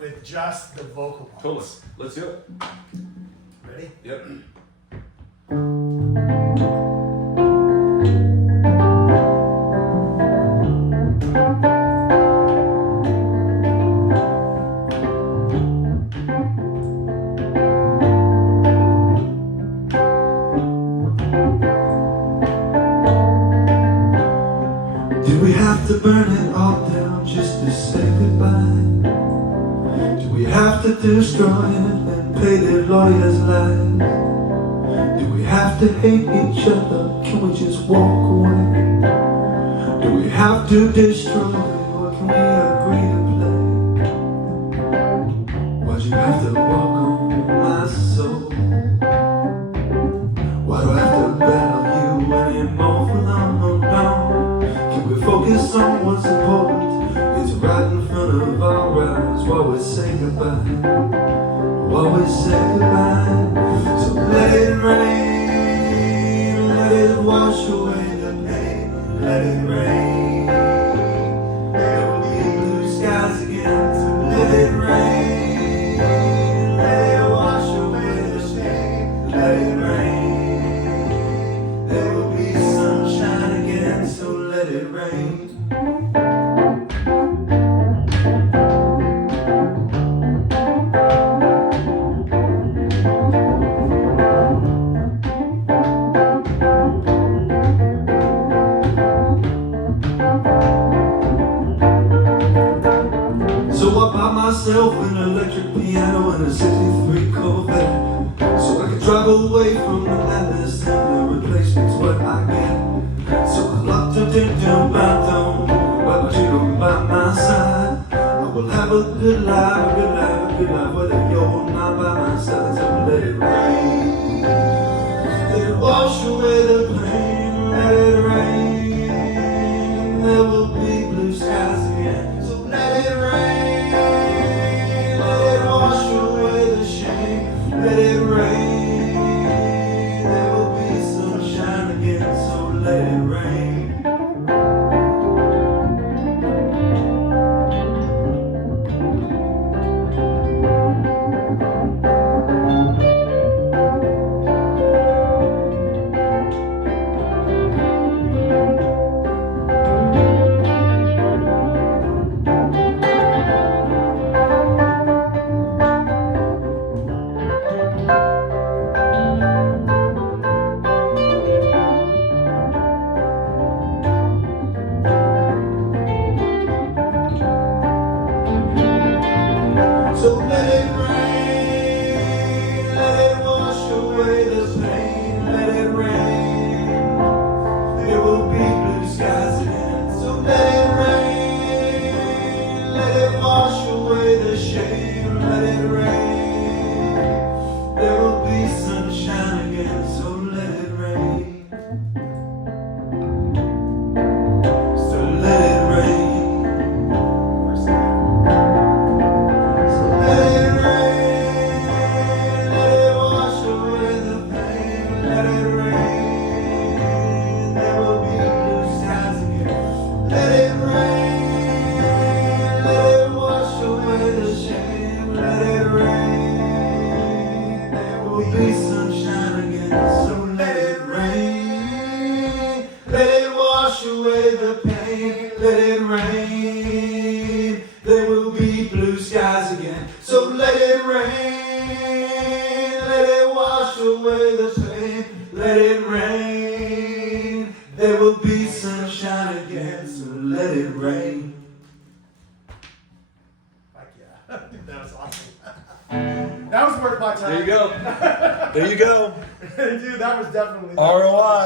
with just the vocal parts. Totally. Let's do it. Ready? Yep. Do we have to burn it all down just to say goodbye? Do we have to destroy it and pay their lawyers' lies? Do we have to hate each other? Can we just walk away? Do we have to destroy it or can we agree to play? Why'd you have to walk on my soul? Why do I have to battle you anymore for long? Can we focus on what's important? It's right in front of our eyes while we say goodbye. While we say goodbye. So let it rain, let it wash away the pain. Let it rain, there will be blue skies again. So let it rain, let it wash away the shame. Let it rain, there will be sunshine again. So let it rain. So I bought myself an electric piano and a 63 Corvette, so I could drive away from the madness and the replacement's what I get. So I locked her down by dawn, but you by my side. I will have a good life, a good life, a good life, whether you're not by my side. So let it rain, let it wash away the pain. Let it rain, there will be blue skies again. So let it rain, let it wash away the shame. Let it rain, there will be sunshine again. So let it rain. So let it rain, let it wash away the pain. Let it rain, there will be blue skies again. So let it rain, let it wash away the shame. Let it rain, there will be sunshine again. So let it rain. So let it rain. Be sunshine again, so let it rain. Let it wash away the pain. Let it rain, there will be blue skies again. So let it rain, let it wash away the pain. Let it rain, there will be sunshine again. So let it rain. Fuck yeah. That was awesome. That was worth my time. There you go. There you go. Dude, that was definitely ROI.